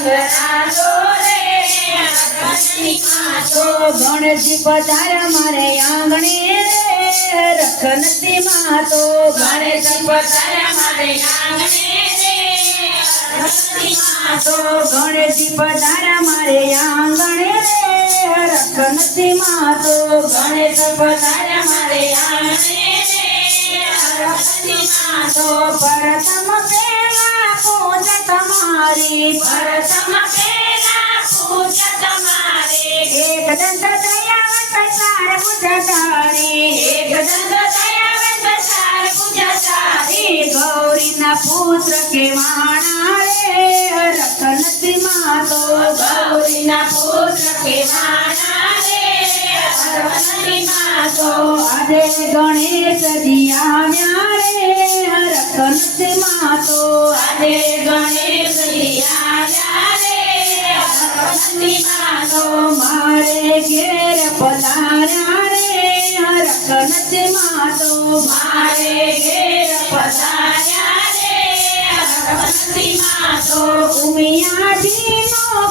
તો ગણેશજી પધાર મારે આંગણે રખનતી માં તો ગણેશજી પધાર મારે તો ગણેશજી પધાર મારે આંગણે રખનતી માં તો ગણેશ પધાર મારે તો પરતમ પેલા પૂજા તમારી પરતમ એક દંત દયાવંત ચાર પૂજા એક દંત ગૌરીના પુત્ર કે વાણા રે રતનતી માં તો ગૌરીના પુત્ર કેવાના રે પાર્વતી માં તો. આજે ગણેશજી આવ્યા રે. તો મારે ઘેર પધાર્યા રે. માં તો મારે ઘેર પધાર્યા રે. પાર્વતી તો ઉમિયાજી નો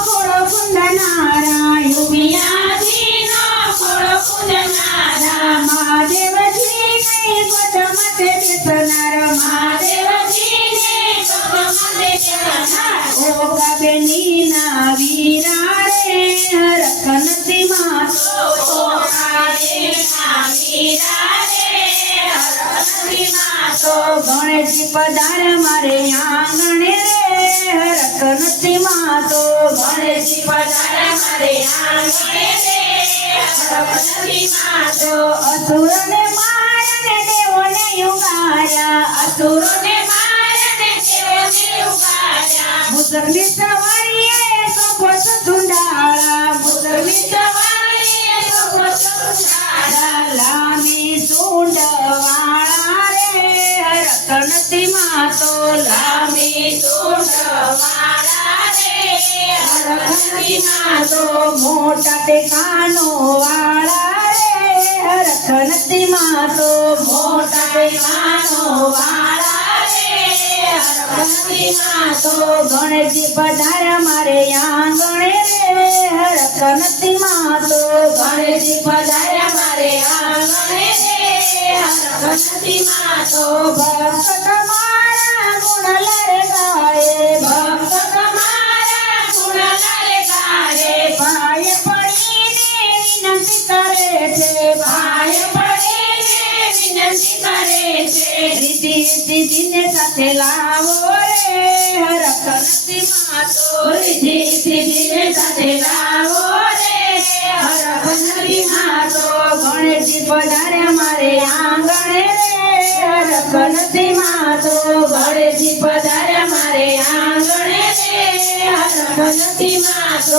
તો ગણેશજી પધાર મારે આંગણે રે રખનતી માં તો ગણેશજી તો અસુરને મારને દેવોને યુગાયા અસુરોને મુસલની સવારીએ રે રતનતી માં તો લામી તો મોટા ટેકાનો વાળા રે રતનતી માં તો મોટા ટેકાનો વાળા તો ગણેશજી પધાર્યા મારે આંગણે રે રતનતી માં તો ગણેશજી પધાર્યા મારે આંગણે રે રતનતી માં તો ભક્ત પડીને કરે છે રીતિ દીદીને સાથે લાવો રે રખનતી માં તો રીતિ દીદીને સાથે લાવો રે રખનતી માં તો ગણેશજી પધારે મારે આંગણે રે રખનતી માં તો ગણેશજી પધારે મારે આંગણે રે રખનતી માં તો